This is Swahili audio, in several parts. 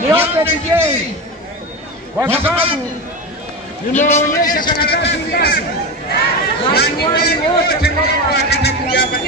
Niombe DJ kwa sababu nimeonyesha karatasi ngapi na watu wote wanakuja hapa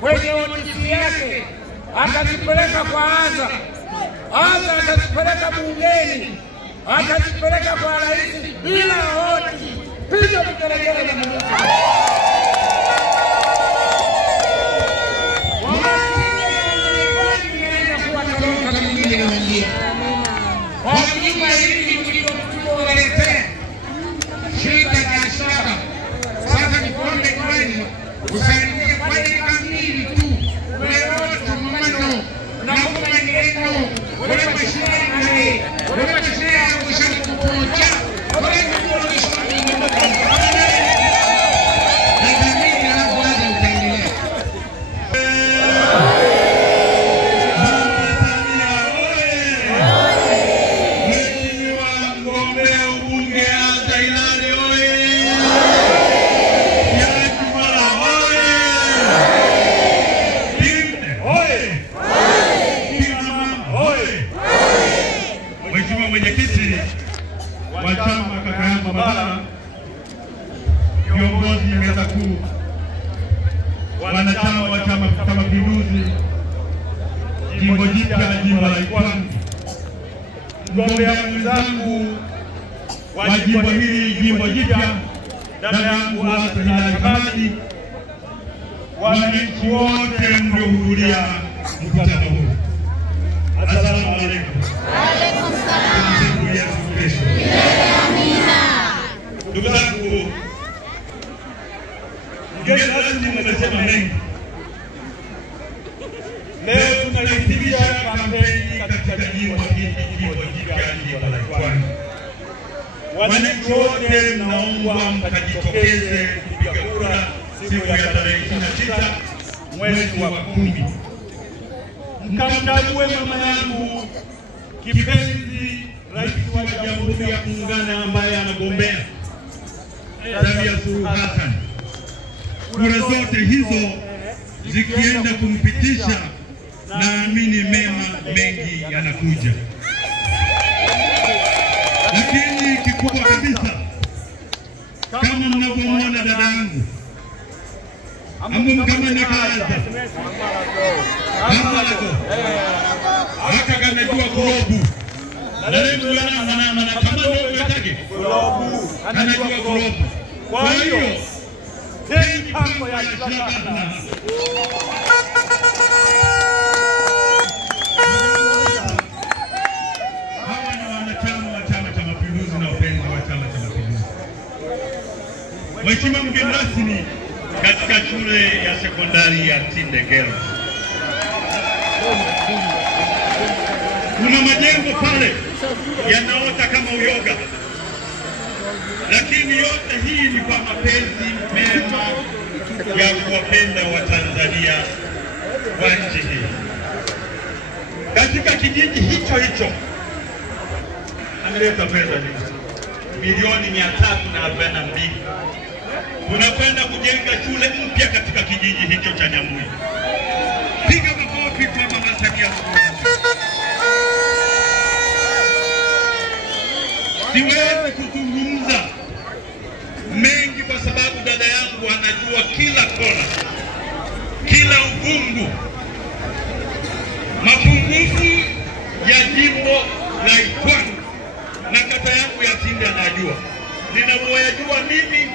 kwenye ofisi yake, atazipeleka kwa Aza, atazipeleka bungeni, atazipeleka kwa rais bila hodi. Piga vigelegele na Mungu. Wajuma hili tulioletea shida ya shaba. Sasa ni kuombe kwani usaidie kwani kamili tu. Wewe tumano na kumbe neno wewe mashine naye. Wewe mashine ya kushakupocha. Wewe ndio mwenyekiti wa chama kaka yangu Mabara, viongozi meza kuu, wanachama wa chama kama Mapinduzi, jimbo jipya, jimbo la Ikwangu. Mgombea mwenzangu wa jimbo hili, jimbo jipya, dada yangu hapa Hilali Kamadi, wananchi wote mliohudhuria mkutano huu, asalamu alaykum. Waalaikum salaam. Ndugu zangu, mgeni rasmi amesema mengi. Leo tunahitimisha kampeni katika jimbo hili, jimbo jipya, jimbo la Ikwangu. Wananchi wote mnaombwa mkajitokeze kupiga kura siku ya tarehe 29 mwezi wa 10. Mkamchague mama yangu kipenzi, rais wa Jamhuri ya Muungano ambaye anagombea, Samia Suluhu Hassan. Kura zote hizo zikienda kumpitisha, naamini mema mengi yanakuja. Lakini kikubwa kabisa, kama mnavyomwona dada yangu ambaye kama nikaanza haka kanajua kurobu na leo na kama ndio yake kurobu anajua kurobu. Kwa hiyo hii mipango ya shirika Mheshimiwa mgeni rasmi, katika shule ya sekondari ya Tindegero kuna majengo pale yanaota kama uyoga, lakini yote hii ni kwa mapenzi mema ya kuwapenda Watanzania wa nchi hii. Katika kijiji hicho hicho ameleta pesa milioni 342. Tunakwenda kujenga shule mpya katika kijiji hicho cha Nyamui. Piga makofi kwa Mama Samia. Siwezi kuzungumza mengi kwa sababu dada yangu anajua kila kona, kila ufungu, mapungufu ya jimbo la Ikwangu na kata yangu ya Tinde anajua. Ninavyojua mimi,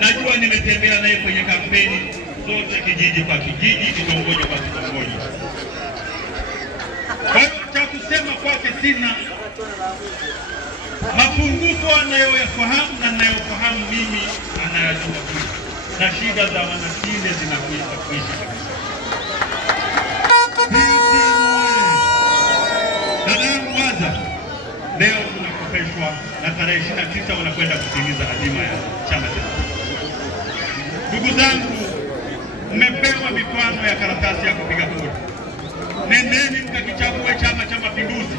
najua nimetembea naye kwenye kampeni zote, kijiji kwa kijiji, kitongoji kwa kitongoji. Kwa hiyo cha kusema kwake sina. Mapungufu anayoyafahamu na ninayofahamu mimi anayajua kweli, na shida za wanatinde zinakuisha kabisa. Dadangu waza, leo tunakopeshwa na tarehe 29 wanakwenda kutimiza hatima ya chama chetu. Ndugu zangu, mmepewa mifano ya karatasi ya kupiga kura. Nendeni mkakichague Chama cha Mapinduzi.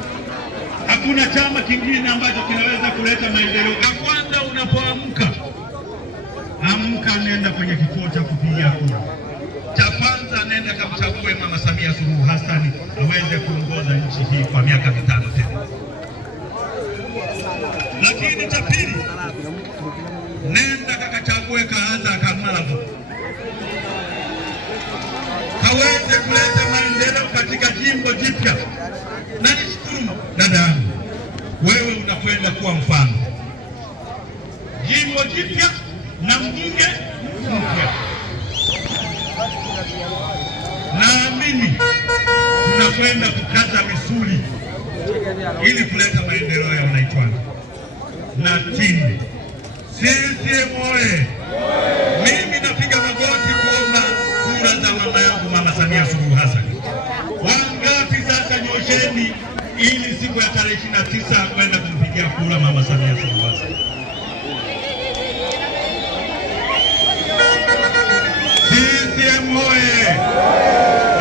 Hakuna chama kingine ambacho kinaweza kuleta maendeleo. Na kwanza unapoamka, amka nenda kwenye kituo cha kupigia kura. Cha kwanza nenda kamchague Mama Samia Suluhu Hassan aweze kuongoza nchi hii kwa miaka 5 tena. Lakini cha pili, nenda kakachague Kaanza Kamalavu aweze kuleta maendeleo katika jimbo jipya. Na nishukuru dada yangu, wewe unakwenda kuwa mfano. Jimbo jipya na mbunge mpya. Naamini tunakwenda kukaza misuli ili kuleta maendeleo ya Wanaikwangu na Tinde. CCM oye! Mimi napiga magoti kuomba kura za mama yangu Mama Samia Suluhu Hassan. Wangapi sasa nyosheni ili siku ya tarehe 29 kwenda kumpigia kura Mama Samia Suluhu Hassan. CCM oye!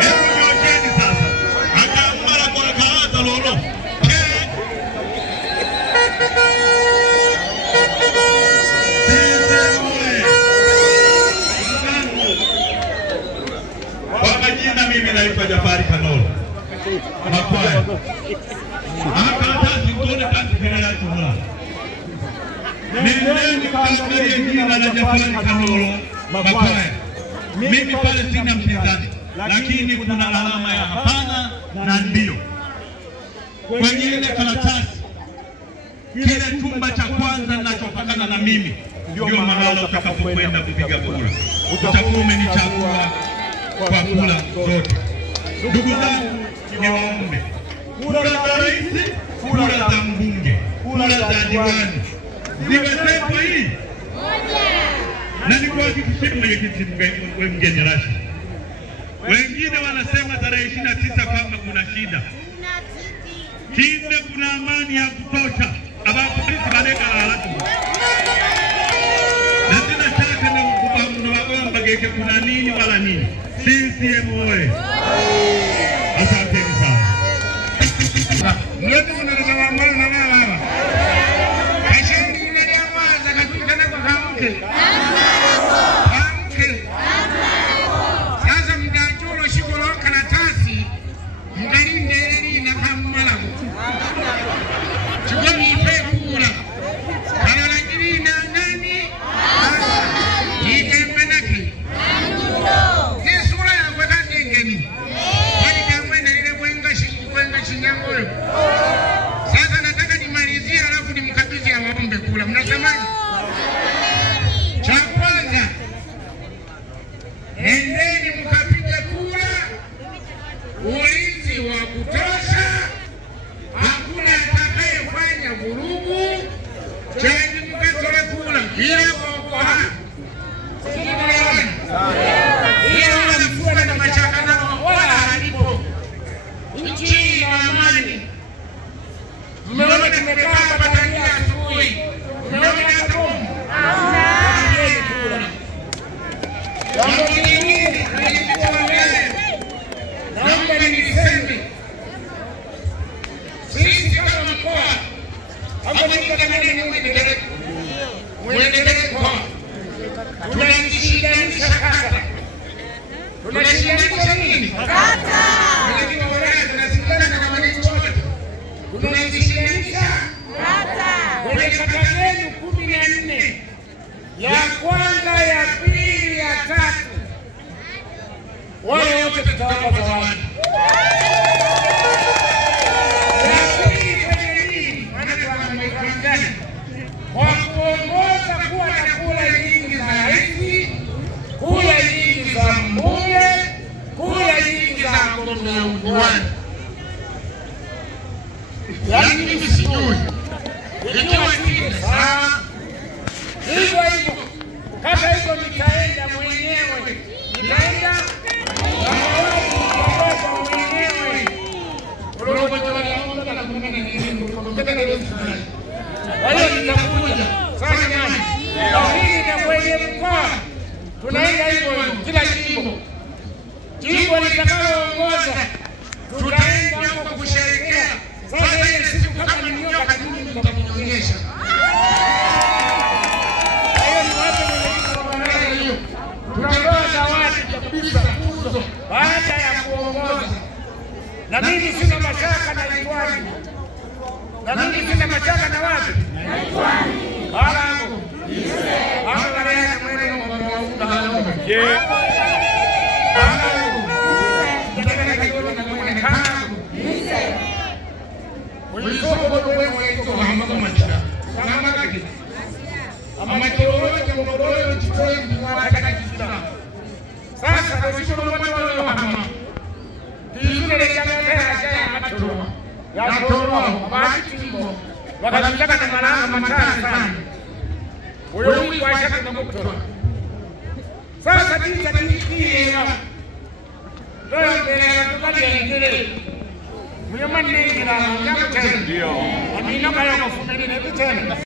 Hebu nyosheni sasa. Hata mara kwa karata lolo. Mimi naitwa Jafari Kanolo Makwaya. Karatasi mtone kazi kile ya tumula. Nendeni kaangalie jina la Jafari Kanolo Makwaya. Mimi pale sina mpinzani, lakini kuna alama ya hapana na ndio kwenye ile karatasi, kile chumba cha kwanza ninachopakana na mimi ndio mahala utakapokwenda kupiga kura. Utakuwa umenichagua kwa kura zote. Ndugu zangu, niwaombe, kura za rais, kura za mbunge, kura za diwani zimetekwa hii. Na nikuhakikishie mwenyekiti mgeni rasmi, wengine wanasema tarehe 29 kama kuna shida. Kinde kuna amani ya kutosha ambapo sisi badeka halatu. Na sina shaka na mkubwa wagomba geke kuna nini wala nini. CCM oye. Asanteni sana. Mlete mnataka mwana na baba. Kaisheni ile ya kwanza katukana kwa kamke. Sasa mdachulo shikolo karatasi mgalinde eli na kamala. Chukoni ipe kura. Kalala girina nani? Ike menaki. Kisura ya kwa kengeni. Wani kamwenda ile wenga shinyangolo. Sasa nataka nimalizie alafu nimkabidhi awabumbe kula. Mnasemaje? Cha kwanza, nendeni mkapige kura, ulinzi wa kutosha, hakuna atakayefanya vurugu, cheni mkatole kura, bila kuokoa. Hilo wanafuwa na machaka nao, wala halipo. Nchi ya amani. Mmeona tumekaa hapa tangia asubuhi. Mmeona hata bomu. Jambo lingine, mwenyekiti wa wilaya, naomba niseme, sisi kama mkoa, hapa mwenye mkoa, tunajishindanisha kata. Tunashindanisha nini? Kata. Mwenyekiti wa wilaya, tunasindana na wananchi wote. Tunajishindanisha kata. Kwenye kata zenu 14. Ya kwanza, ya pili, ya tatu. Wale wote tutawapa zawadi. Ya pili kwenye nini? Wanatoa maikangani. Kwa kuongoza kuwa na kura nyingi za rais, kura nyingi za mbunge, kura nyingi za mgombea udiwani. Yaani mimi sijui. Ikiwa hili sawa. Hivyo hivyo. Kata hivyo nitaenda mwenyewe. Nitaenda mwenyewe. Wale nitakuja. Sasa nani? Lakini na kwenye mkoa tunaenda hivyo kila jimbo. Jimbo litakaloongoza tutaenda huko kusherehekea. Sasa ile siku kama ni nyoka mimi nitakuonyesha. Tunatoa zawadi kabisa tuzo baada ya kuongoza. Na mimi sina mashaka na Liwani. Na mimi sina mashaka na wapi? Na Liwani. Hapo. Hapo baada mwene wa hapo. Je. Hapo. Nataka kidogo na mwene hapo. Ulisoko wewe mwenyewe hama machira. Kama kaki. Amatoro cha mgogoro chitoe mwaka kajira. Sasa ndio shule watu hama. Tizule ya matoro. Ya toro basi timbo. Wakataka na malanga matana sana. Wewe kwa shaka na mtoto. Sasa tisa nikiwa. Ndio mbele ya tukali ngere. Mnyama nini na ngamo tena. Ndio. Amina kaya kufumeni tena.